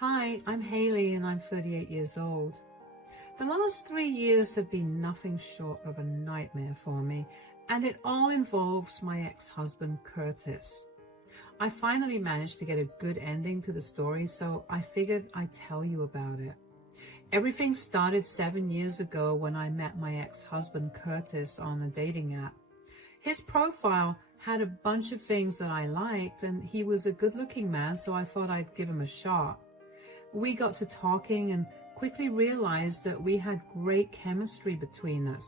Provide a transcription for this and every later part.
Hi, I'm Haley and I'm 38 years old. The last 3 years have been nothing short of a nightmare for me, and it all involves my ex-husband Curtis. I finally managed to get a good ending to the story, so I figured I'd tell you about it. Everything started 7 years ago when I met my ex-husband Curtis on a dating app. His profile had a bunch of things that I liked, and he was a good-looking man, so I thought I'd give him a shot. We got to talking and quickly realized that we had great chemistry between us.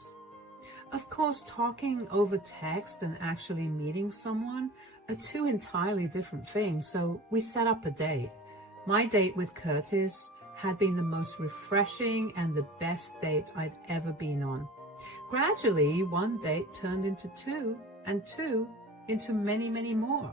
Of course, talking over text and actually meeting someone are two entirely different things, so we set up a date. My date with Curtis had been the most refreshing and the best date I'd ever been on. Gradually, one date turned into two, and two into many, many more.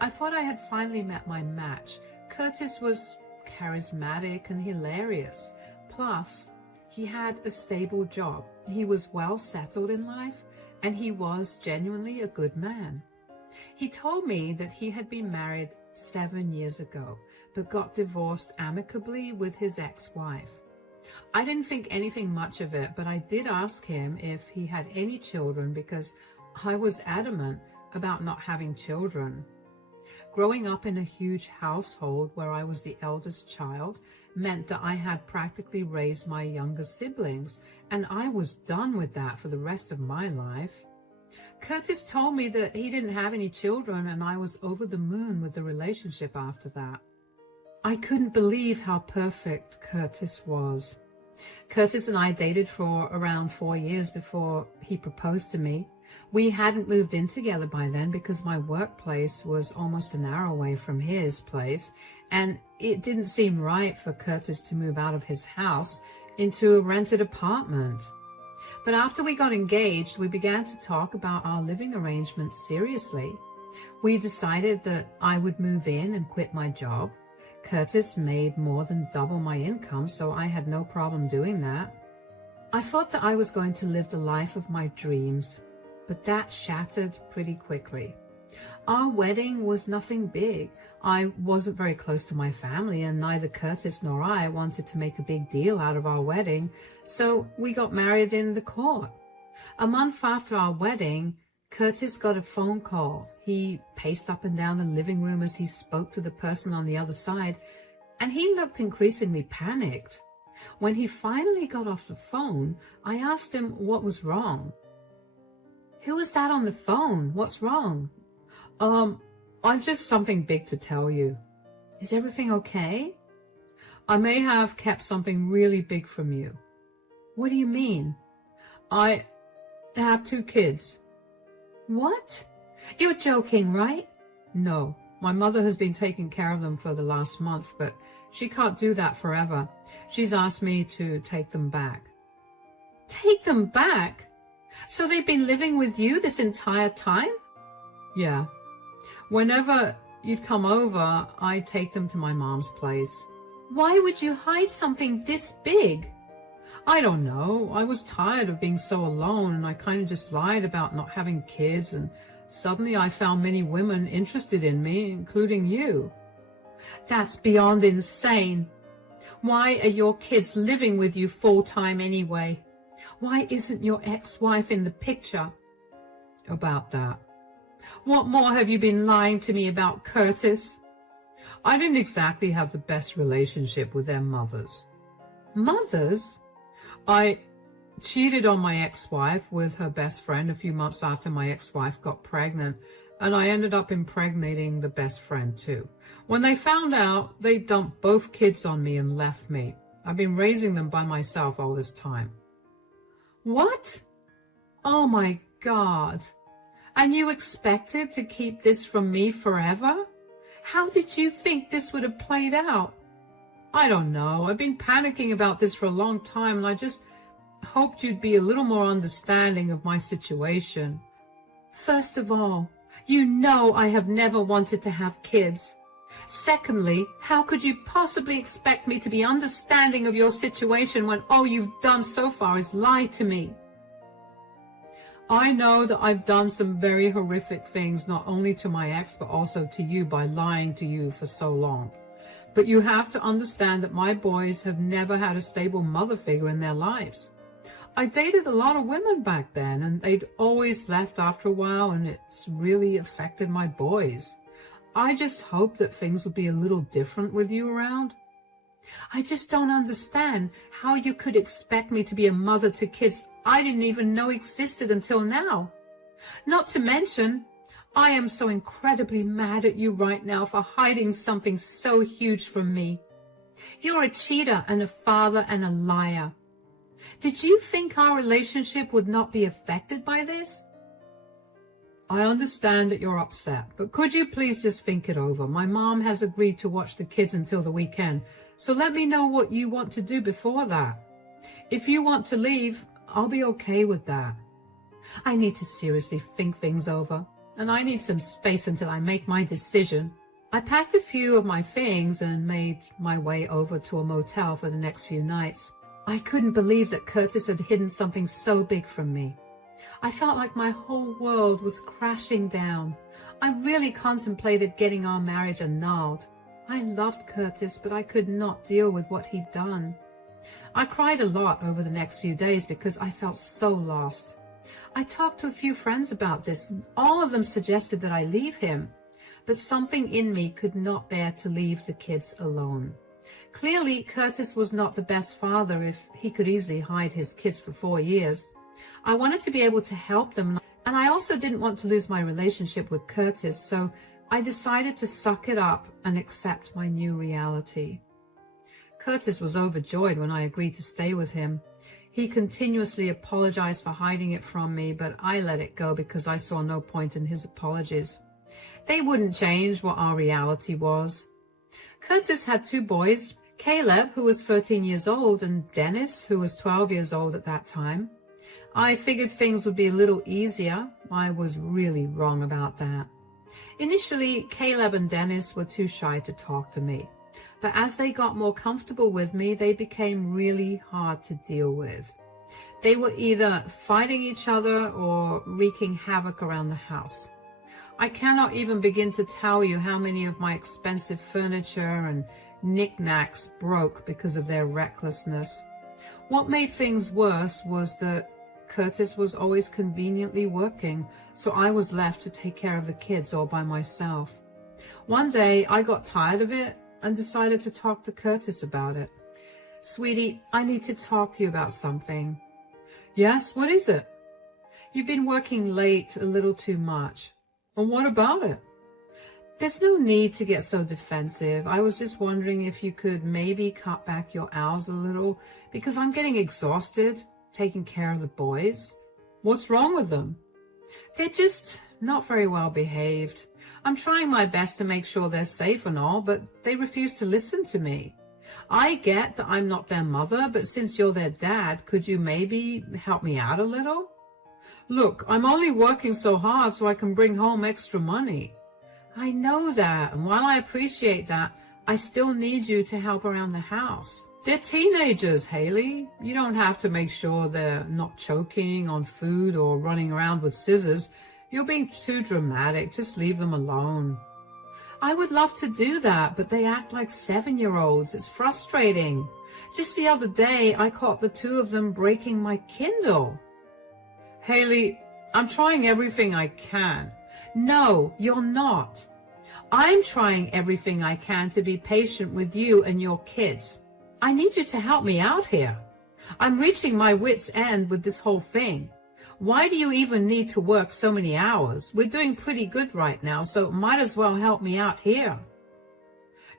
I thought I had finally met my match. Curtis was charismatic and hilarious. Plus, he had a stable job. He was well settled in life, and he was genuinely a good man. He told me that he had been married 7 years ago, but got divorced amicably with his ex-wife. I didn't think anything much of it, but I did ask him if he had any children because I was adamant about not having children. Growing up in a huge household where I was the eldest child meant that I had practically raised my younger siblings, and I was done with that for the rest of my life. Curtis told me that he didn't have any children, and I was over the moon with the relationship after that. I couldn't believe how perfect Curtis was. Curtis and I dated for around 4 years before he proposed to me. We hadn't moved in together by then because my workplace was almost an hour away from his place, and it didn't seem right for Curtis to move out of his house into a rented apartment. But after we got engaged, we began to talk about our living arrangements seriously. We decided that I would move in and quit my job. Curtis made more than double my income, so I had no problem doing that. I thought that I was going to live the life of my dreams, but that shattered pretty quickly. Our wedding was nothing big. I wasn't very close to my family, and neither Curtis nor I wanted to make a big deal out of our wedding, so we got married in the court. A month after our wedding, Curtis got a phone call. He paced up and down the living room as he spoke to the person on the other side, and he looked increasingly panicked. When he finally got off the phone, I asked him what was wrong. "Who was that on the phone? What's wrong?" I've just something big to tell you." "Is everything okay?" "I may have kept something really big from you." "What do you mean?" "I have 2 kids." "What? You're joking, right?" "No, my mother has been taking care of them for the last month, but she can't do that forever. She's asked me to take them back." "Take them back? So they've been living with you this entire time?" "Yeah. Whenever you'd come over, I'd take them to my mom's place." "Why would you hide something this big?" "I don't know. I was tired of being so alone, and I kind of just lied about not having kids, and suddenly I found many women interested in me, including you." "That's beyond insane. Why are your kids living with you full-time anyway? Why isn't your ex-wife in the picture?" "About that." "What more have you been lying to me about, Curtis?" "I didn't exactly have the best relationship with their mothers." "Mothers?" "I cheated on my ex-wife with her best friend a few months after my ex-wife got pregnant, and I ended up impregnating the best friend too. When they found out, they dumped both kids on me and left me. I've been raising them by myself all this time." "What? Oh my God. And you expected to keep this from me forever? How did you think this would have played out?" "I don't know. I've been panicking about this for a long time, and I just hoped you'd be a little more understanding of my situation." "First of all, you know I have never wanted to have kids. Secondly, how could you possibly expect me to be understanding of your situation when all you've done so far is lie to me?" "I know that I've done some very horrific things, not only to my ex, but also to you by lying to you for so long. But you have to understand that my boys have never had a stable mother figure in their lives. I dated a lot of women back then, and they'd always left after a while, and it's really affected my boys. I just hope that things would be a little different with you around. I just don't understand how you could expect me to be a mother to kids I didn't even know existed until now. Not to mention, I am so incredibly mad at you right now for hiding something so huge from me. You're a cheater and a father and a liar. Did you think our relationship would not be affected by this? I understand that you're upset, but could you please just think it over? My mom has agreed to watch the kids until the weekend, so let me know what you want to do before that. If you want to leave, I'll be okay with that. I need to seriously think things over, and I need some space until I make my decision. I packed a few of my things and made my way over to a motel for the next few nights. I couldn't believe that Curtis had hidden something so big from me. I felt like my whole world was crashing down. I really contemplated getting our marriage annulled. I loved Curtis, but I could not deal with what he'd done. I cried a lot over the next few days because I felt so lost. I talked to a few friends about this, and all of them suggested that I leave him, but something in me could not bear to leave the kids alone. Clearly, Curtis was not the best father if he could easily hide his kids for 4 years. I wanted to be able to help them, and I also didn't want to lose my relationship with Curtis, so I decided to suck it up and accept my new reality. Curtis was overjoyed when I agreed to stay with him. He continuously apologized for hiding it from me, but I let it go because I saw no point in his apologies. They wouldn't change what our reality was. Curtis had 2 boys, Caleb, who was 13 years old, and Dennis, who was 12 years old at that time. I figured things would be a little easier. I was really wrong about that. Initially, Caleb and Dennis were too shy to talk to me, but as they got more comfortable with me, they became really hard to deal with. They were either fighting each other or wreaking havoc around the house. I cannot even begin to tell you how many of my expensive furniture and knickknacks broke because of their recklessness. What made things worse was that Curtis was always conveniently working, so I was left to take care of the kids all by myself. One day, I got tired of it and decided to talk to Curtis about it. Sweetie, I need to talk to you about something. Yes, what is it? You've been working late a little too much. And what about it? There's no need to get so defensive. I was just wondering if you could maybe cut back your hours a little, because I'm getting exhausted taking care of the boys. What's wrong with them? They're just not very well behaved. I'm trying my best to make sure they're safe and all, but they refuse to listen to me. I get that I'm not their mother, but since you're their dad, could you maybe help me out a little? Look, I'm only working so hard so I can bring home extra money. I know that, and while I appreciate that, I still need you to help around the house. They're teenagers, Haley. You don't have to make sure they're not choking on food or running around with scissors. You're being too dramatic. Just leave them alone. I would love to do that, but they act like 7-year-olds. It's frustrating. Just the other day, I caught the 2 of them breaking my Kindle. Haley, I'm trying everything I can. No, you're not. I'm trying everything I can to be patient with you and your kids. I need you to help me out here. I'm reaching my wit's end with this whole thing. Why do you even need to work so many hours? We're doing pretty good right now, so might as well help me out here.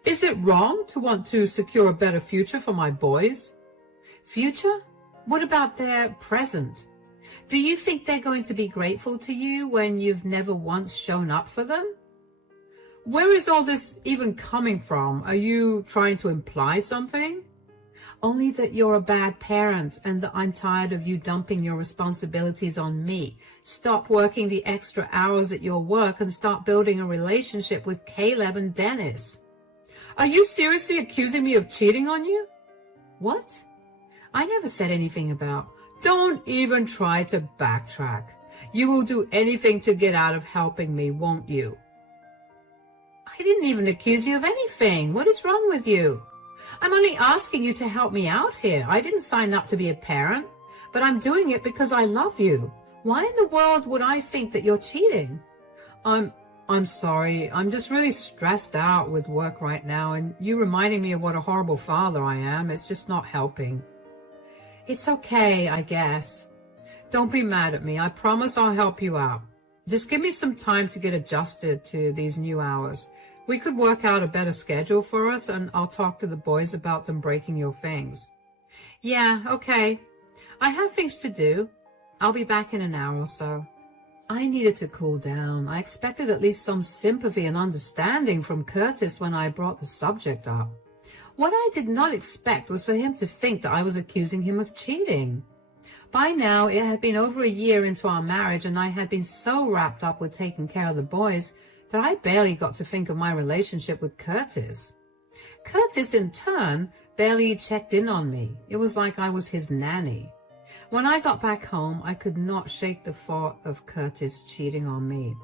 Is it wrong to want to secure a better future for my boys? Future? What about their present? Do you think they're going to be grateful to you when you've never once shown up for them? Where is all this even coming from? Are you trying to imply something? Only that you're a bad parent and that I'm tired of you dumping your responsibilities on me. Stop working the extra hours at your work and start building a relationship with Caleb and Dennis. Are you seriously accusing me of cheating on you? What? I never said anything about. Don't even try to backtrack. You will do anything to get out of helping me, won't you? I I didn't even accuse you of anything. What is wrong with you? I'm only asking you to help me out here. I didn't sign up to be a parent, but I'm doing it because I love you. Why in the world would I think that you're cheating? I'm sorry. I'm just really stressed out with work right now, and you reminding me of what a horrible father I am. It's just not helping. It's okay, I guess. Don't be mad at me. I promise I'll help you out. Just give me some time to get adjusted to these new hours. We could work out a better schedule for us, and I'll talk to the boys about them breaking your things. Yeah, okay. I have things to do. I'll be back in an hour or so. I needed to cool down. I expected at least some sympathy and understanding from Curtis when I brought the subject up. What I did not expect was for him to think that I was accusing him of cheating. By now, it had been over a year into our marriage, and I had been so wrapped up with taking care of the boys that I barely got to think of my relationship with Curtis. Curtis, in turn, barely checked in on me. It was like I was his nanny. When I got back home, I could not shake the thought of Curtis cheating on me.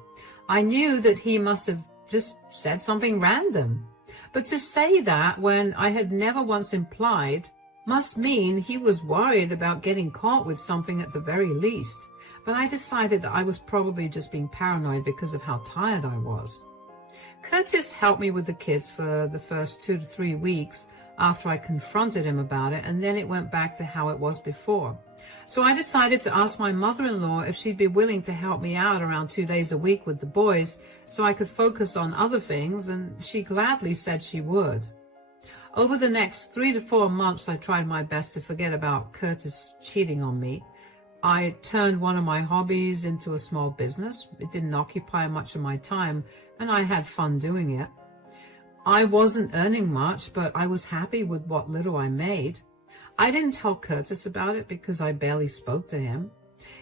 I knew that he must have just said something random. But to say that when I had never once implied must mean he was worried about getting caught with something at the very least. But I decided that I was probably just being paranoid because of how tired I was. Curtis helped me with the kids for the first 2 to 3 weeks after I confronted him about it, and then it went back to how it was before. So I decided to ask my mother-in-law if she'd be willing to help me out around 2 days a week with the boys so I could focus on other things, and she gladly said she would. Over the next 3 to 4 months, I tried my best to forget about Curtis cheating on me. I turned one of my hobbies into a small business. It didn't occupy much of my time, and I had fun doing it. I wasn't earning much, but I was happy with what little I made. I didn't tell Curtis about it because I barely spoke to him.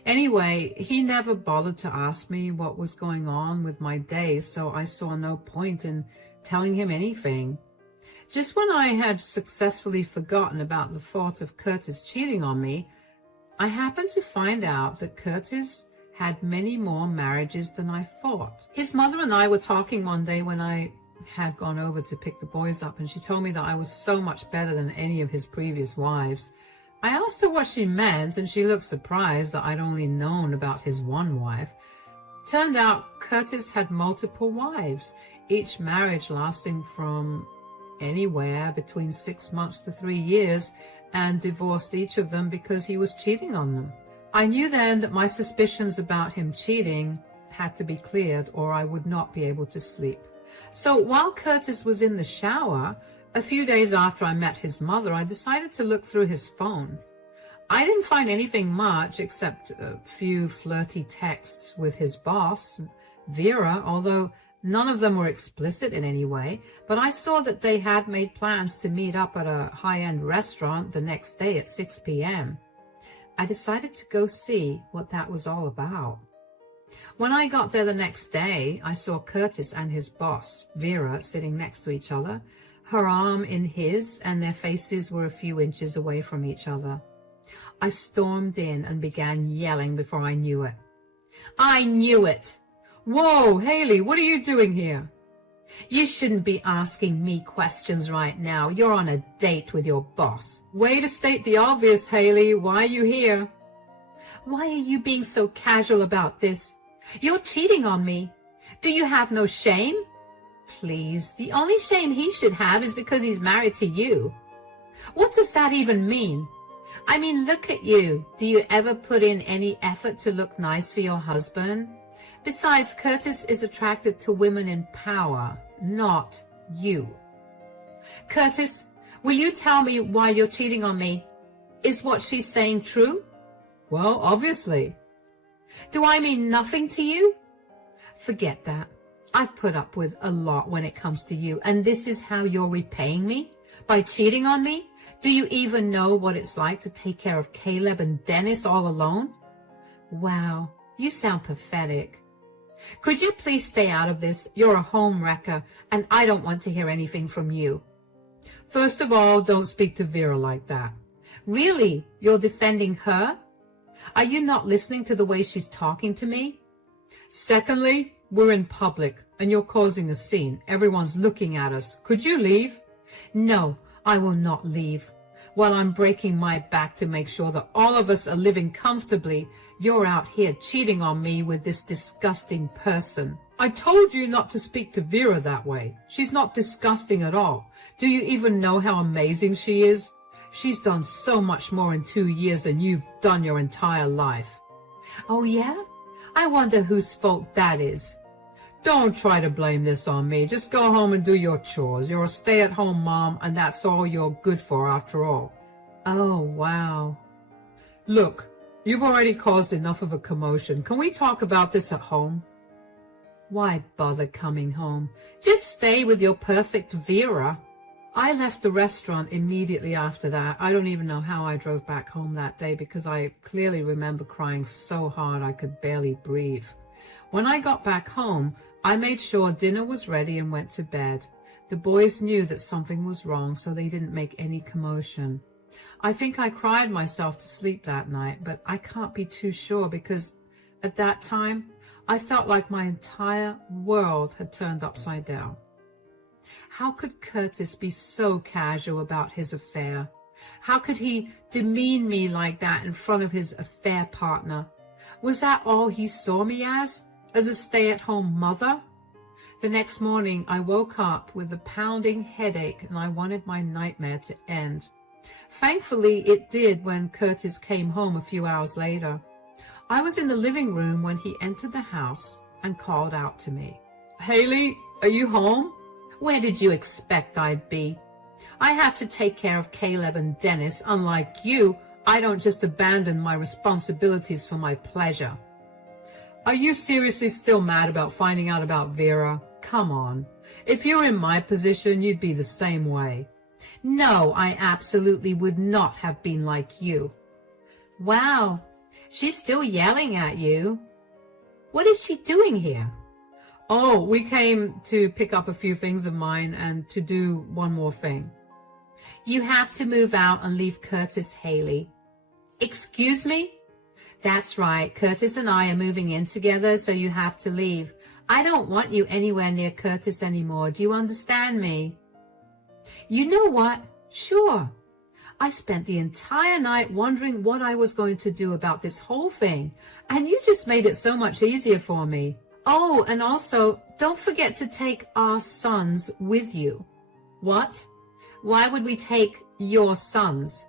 Anyway, he never bothered to ask me what was going on with my days, so I saw no point in telling him anything. Just when I had successfully forgotten about the thought of Curtis cheating on me, I happened to find out that Curtis had many more marriages than I thought. His mother and I were talking one day when I had gone over to pick the boys up, and she told me that I was so much better than any of his previous wives. I asked her what she meant, and she looked surprised that I'd only known about his one wife. Turned out Curtis had multiple wives, each marriage lasting from anywhere between 6 months to 3 years, and divorced each of them because he was cheating on them. I knew then that my suspicions about him cheating had to be cleared, or I would not be able to sleep. So while Curtis was in the shower, a few days after I met his mother, I decided to look through his phone. I didn't find anything much except a few flirty texts with his boss, Vera, although none of them were explicit in any way, but I saw that they had made plans to meet up at a high-end restaurant the next day at 6 p.m. I decided to go see what that was all about. When I got there the next day, I saw Curtis and his boss, Vera, sitting next to each other, her arm in his, and their faces were a few inches away from each other. I stormed in and began yelling before I knew it. I knew it! Whoa, Haley, what are you doing here? You shouldn't be asking me questions right now. You're on a date with your boss. Way to state the obvious, Haley. Why are you here? Why are you being so casual about this? You're cheating on me. Do you have no shame? Please, the only shame he should have is because he's married to you. What does that even mean? I mean, look at you. Do you ever put in any effort to look nice for your husband? Besides, Curtis is attracted to women in power, not you. Curtis, will you tell me why you're cheating on me? Is what she's saying true? Well, obviously. Do I mean nothing to you? Forget that. I've put up with a lot when it comes to you, and this is how you're repaying me? By cheating on me? Do you even know what it's like to take care of Caleb and Dennis all alone? Wow, you sound pathetic. Could you please stay out of this? You're a home wrecker, and I don't want to hear anything from you. First of all, don't speak to Vera like that. Really? You're defending her? Are you not listening to the way she's talking to me? Secondly, We're in public, and you're causing a scene. Everyone's looking at us. Could you leave? No, I will not leave. While I'm breaking my back to make sure that all of us are living comfortably, you're out here cheating on me with this disgusting person. I told you not to speak to Vera that way. She's not disgusting at all. Do you even know how amazing she is? She's done so much more in 2 years than you've done your entire life. Oh yeah? I wonder whose fault that is. Don't try to blame this on me. Just go home and do your chores. You're a stay-at-home mom, and that's all you're good for after all. Oh, wow. Look, you've already caused enough of a commotion. Can we talk about this at home? Why bother coming home? Just stay with your perfect Vera. I left the restaurant immediately after that. I don't even know how I drove back home that day because I clearly remember crying so hard I could barely breathe. When I got back home, I made sure dinner was ready and went to bed. The boys knew that something was wrong, so they didn't make any commotion. I think I cried myself to sleep that night, but I can't be too sure because at that time, I felt like my entire world had turned upside down. How could Curtis be so casual about his affair? How could he demean me like that in front of his affair partner? Was that all he saw me as a stay-at-home mother? The next morning, I woke up with a pounding headache and I wanted my nightmare to end. Thankfully, it did when Curtis came home a few hours later. I was in the living room when he entered the house and called out to me. Haley, are you home? Where did you expect I'd be? I have to take care of Caleb and Dennis. Unlike you, I don't just abandon my responsibilities for my pleasure. Are you seriously still mad about finding out about Vera? Come on. If you were in my position, you'd be the same way. No, I absolutely would not have been like you. Wow, she's still yelling at you. What is she doing here? Oh, we came to pick up a few things of mine and to do one more thing. You have to move out and leave Curtis, Haley. Excuse me? That's right. Curtis and I are moving in together, so you have to leave. I don't want you anywhere near Curtis anymore. Do you understand me? You know what? Sure. I spent the entire night wondering what I was going to do about this whole thing, and you just made it so much easier for me. Oh, and also, don't forget to take our sons with you. What? Why would we take your sons?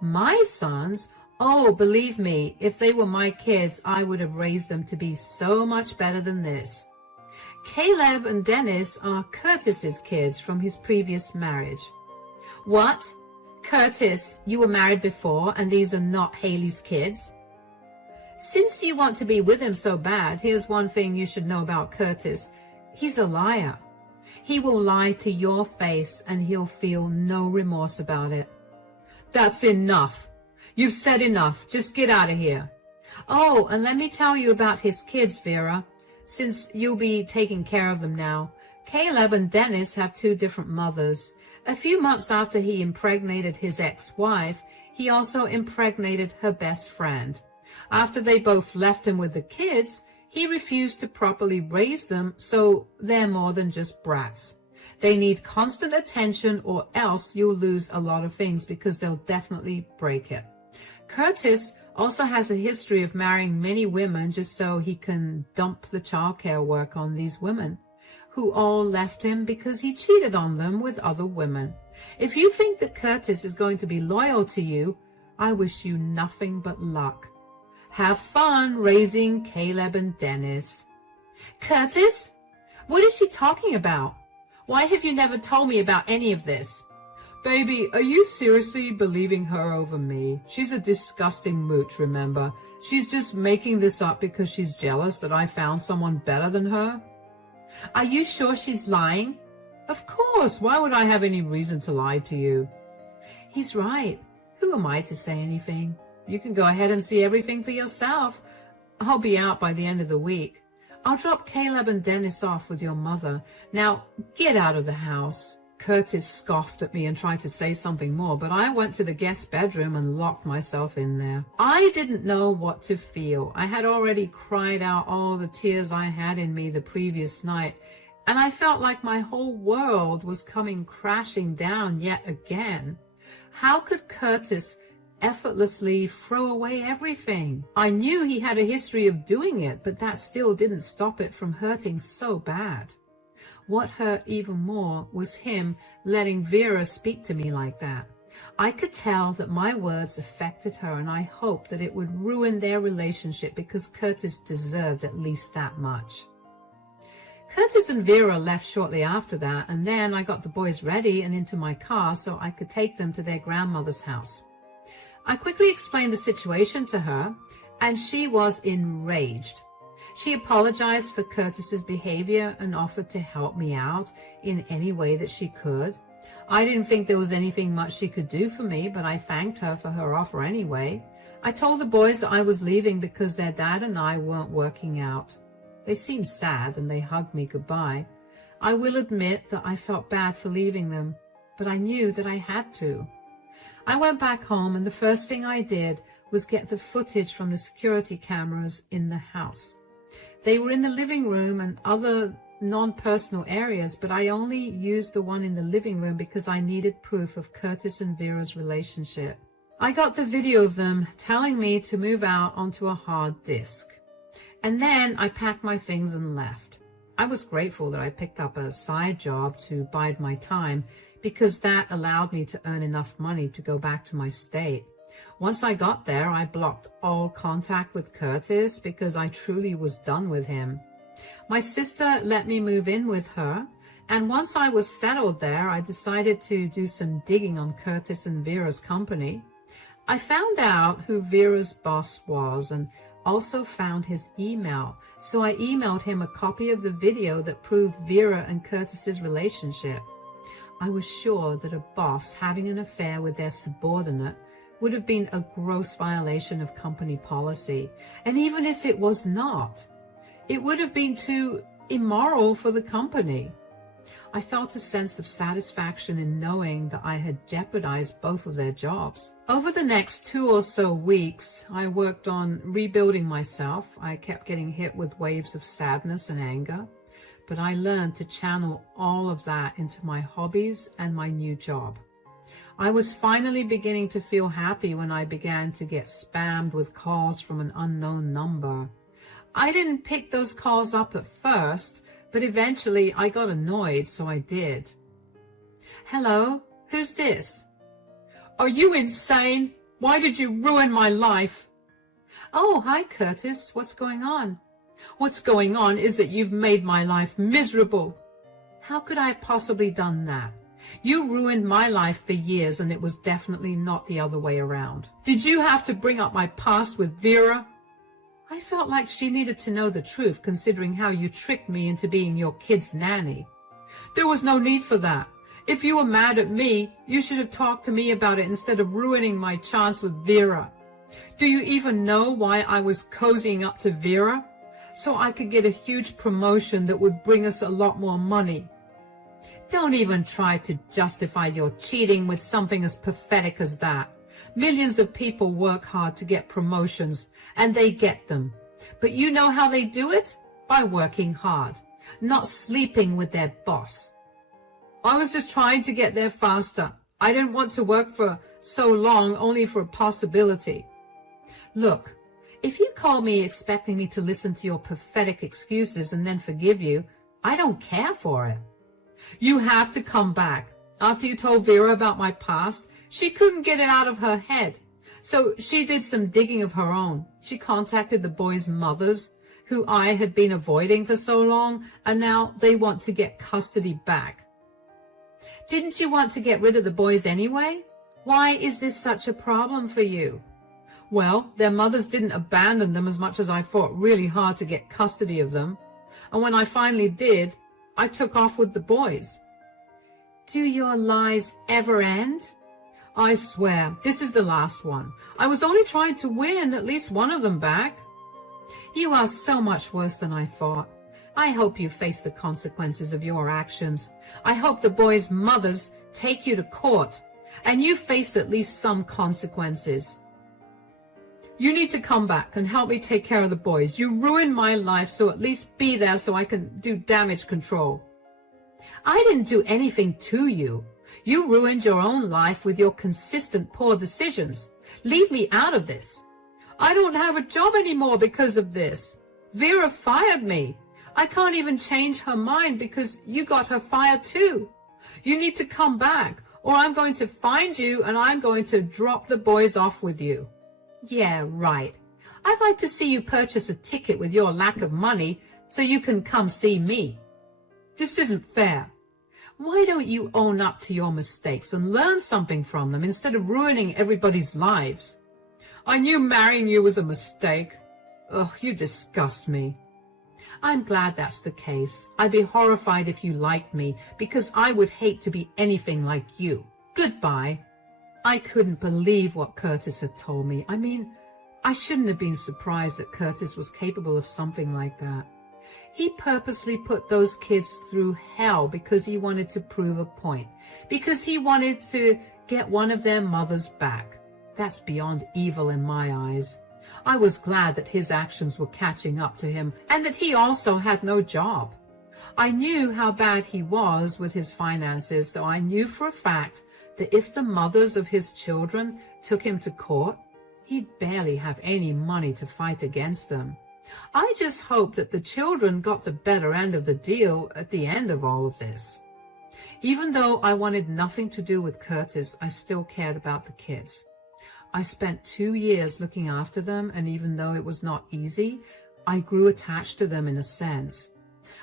My sons? Oh, believe me, if they were my kids, I would have raised them to be so much better than this. Caleb and Dennis are Curtis's kids from his previous marriage. What? Curtis, you were married before, and these are not Haley's kids? Since you want to be with him so bad, here's one thing you should know about Curtis. He's a liar. He will lie to your face, and he'll feel no remorse about it. That's enough. You've said enough. Just get out of here. Oh, and let me tell you about his kids, Vera, since you'll be taking care of them now. Caleb and Dennis have 2 different mothers. A few months after he impregnated his ex-wife, he also impregnated her best friend. After they both left him with the kids, he refused to properly raise them, so they're more than just brats. They need constant attention, or else you'll lose a lot of things because they'll definitely break it. Curtis also has a history of marrying many women just so he can dump the childcare work on these women, who all left him because he cheated on them with other women. If you think that Curtis is going to be loyal to you, I wish you nothing but luck. Have fun raising Caleb and Dennis. Curtis? What is she talking about? Why have you never told me about any of this? Baby, are you seriously believing her over me? She's a disgusting mooch, remember? She's just making this up because she's jealous that I found someone better than her. Are you sure she's lying? Of course. Why would I have any reason to lie to you? He's right. Who am I to say anything? You can go ahead and see everything for yourself. I'll be out by the end of the week. I'll drop Caleb and Dennis off with your mother. Now, get out of the house. Curtis scoffed at me and tried to say something more, but I went to the guest bedroom and locked myself in there. I didn't know what to feel. I had already cried out all the tears I had in me the previous night, and I felt like my whole world was coming crashing down yet again. How could Curtis effortlessly throw away everything? I knew he had a history of doing it, but that still didn't stop it from hurting so bad. What hurt even more was him letting Vera speak to me like that. I could tell that my words affected her, and I hoped that it would ruin their relationship because Curtis deserved at least that much. Curtis and Vera left shortly after that, and then I got the boys ready and into my car so I could take them to their grandmother's house. I quickly explained the situation to her, and she was enraged. She apologized for Curtis's behavior and offered to help me out in any way that she could. I didn't think there was anything much she could do for me, but I thanked her for her offer anyway. I told the boys that I was leaving because their dad and I weren't working out. They seemed sad and they hugged me goodbye. I will admit that I felt bad for leaving them, but I knew that I had to. I went back home, and the first thing I did was get the footage from the security cameras in the house. They were in the living room and other non-personal areas, but I only used the one in the living room because I needed proof of Curtis and Vera's relationship. I got the video of them telling me to move out onto a hard disk. And then I packed my things and left. I was grateful that I picked up a side job to bide my time because that allowed me to earn enough money to go back to my state. Once I got there, I blocked all contact with Curtis because I truly was done with him. My sister let me move in with her, and once I was settled there, I decided to do some digging on Curtis and Vera's company. I found out who Vera's boss was and also found his email, so I emailed him a copy of the video that proved Vera and Curtis's relationship. I was sure that a boss having an affair with their subordinate would have been a gross violation of company policy, and even if it was not, it would have been too immoral for the company. I felt a sense of satisfaction in knowing that I had jeopardized both of their jobs. Over the next 2 or so weeks, I worked on rebuilding myself. I kept getting hit with waves of sadness and anger, but I learned to channel all of that into my hobbies and my new job. I was finally beginning to feel happy when I began to get spammed with calls from an unknown number. I didn't pick those calls up at first, but eventually I got annoyed, so I did. Hello, who's this? Are you insane? Why did you ruin my life? Oh, hi, Curtis. What's going on? What's going on is that you've made my life miserable. How could I have possibly done that? You ruined my life for years, and it was definitely not the other way around. Did you have to bring up my past with Vera? I felt like she needed to know the truth, considering how you tricked me into being your kid's nanny. There was no need for that. If you were mad at me, you should have talked to me about it instead of ruining my chance with Vera. Do you even know why I was cozying up to Vera? So I could get a huge promotion that would bring us a lot more money. Don't even try to justify your cheating with something as pathetic as that. Millions of people work hard to get promotions, and they get them. But you know how they do it? By working hard, not sleeping with their boss. I was just trying to get there faster. I didn't want to work for so long only for a possibility. Look, if you call me expecting me to listen to your pathetic excuses and then forgive you, I don't care for it. You have to come back. After you told Vera about my past, she couldn't get it out of her head. So she did some digging of her own. She contacted the boys' mothers, who I had been avoiding for so long, and now they want to get custody back. Didn't you want to get rid of the boys anyway? Why is this such a problem for you? Well, their mothers didn't abandon them as much as I fought really hard to get custody of them. And when I finally did, I took off with the boys. Do your lies ever end? I swear, this is the last one. I was only trying to win at least one of them back. You are so much worse than I thought. I hope you face the consequences of your actions. I hope the boys' mothers take you to court and you face at least some consequences. You need to come back and help me take care of the boys. You ruined my life, so at least be there so I can do damage control. I didn't do anything to you. You ruined your own life with your consistent poor decisions. Leave me out of this. I don't have a job anymore because of this. Vera fired me. I can't even change her mind because you got her fired too. You need to come back, or I'm going to find you and I'm going to drop the boys off with you. Yeah, right. I'd like to see you purchase a ticket with your lack of money so you can come see me. This isn't fair. Why don't you own up to your mistakes and learn something from them instead of ruining everybody's lives? I knew marrying you was a mistake. Ugh, you disgust me. I'm glad that's the case. I'd be horrified if you liked me, because I would hate to be anything like you. Goodbye. I couldn't believe what Curtis had told me. I mean, I shouldn't have been surprised that Curtis was capable of something like that. He purposely put those kids through hell because he wanted to prove a point, because he wanted to get one of their mothers back. That's beyond evil in my eyes. I was glad that his actions were catching up to him and that he also had no job. I knew how bad he was with his finances, so I knew for a fact that if the mothers of his children took him to court, he'd barely have any money to fight against them. I just hoped that the children got the better end of the deal at the end of all of this. Even though I wanted nothing to do with Curtis, I still cared about the kids. I spent 2 years looking after them, and even though it was not easy, I grew attached to them in a sense.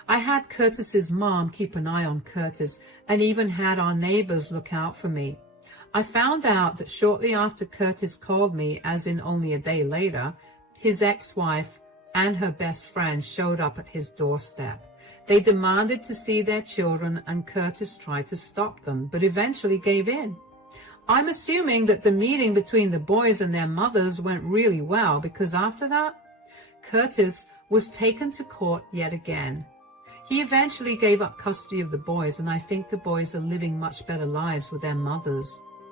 I had Curtis's mom keep an eye on Curtis and even had our neighbors look out for me. I found out that shortly after Curtis called me, as in only a day later, his ex-wife and her best friend showed up at his doorstep. They demanded to see their children, and Curtis tried to stop them, but eventually gave in. I'm assuming that the meeting between the boys and their mothers went really well, because after that, Curtis was taken to court yet again. He eventually gave up custody of the boys, and I think the boys are living much better lives with their mothers.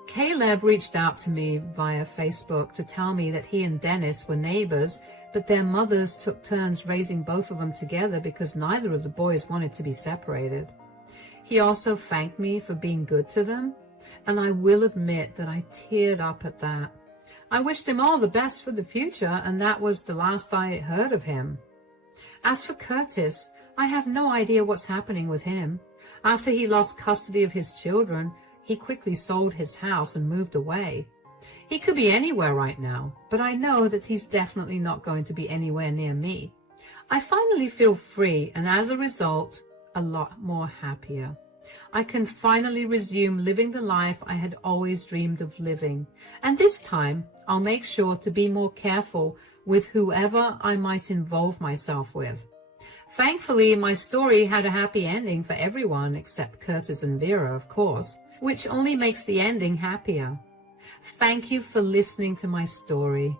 Caleb reached out to me via Facebook to tell me that he and Dennis were neighbors, but their mothers took turns raising both of them together because neither of the boys wanted to be separated. He also thanked me for being good to them, and I will admit that I teared up at that. I wished him all the best for the future, and that was the last I heard of him. As for Curtis, I have no idea what's happening with him. After he lost custody of his children, he quickly sold his house and moved away. He could be anywhere right now, but I know that he's definitely not going to be anywhere near me. I finally feel free, and as a result, a lot more happier. I can finally resume living the life I had always dreamed of living, and this time I'll make sure to be more careful with whoever I might involve myself with. Thankfully, my story had a happy ending for everyone except Curtis and Vera, of course, which only makes the ending happier. Thank you for listening to my story.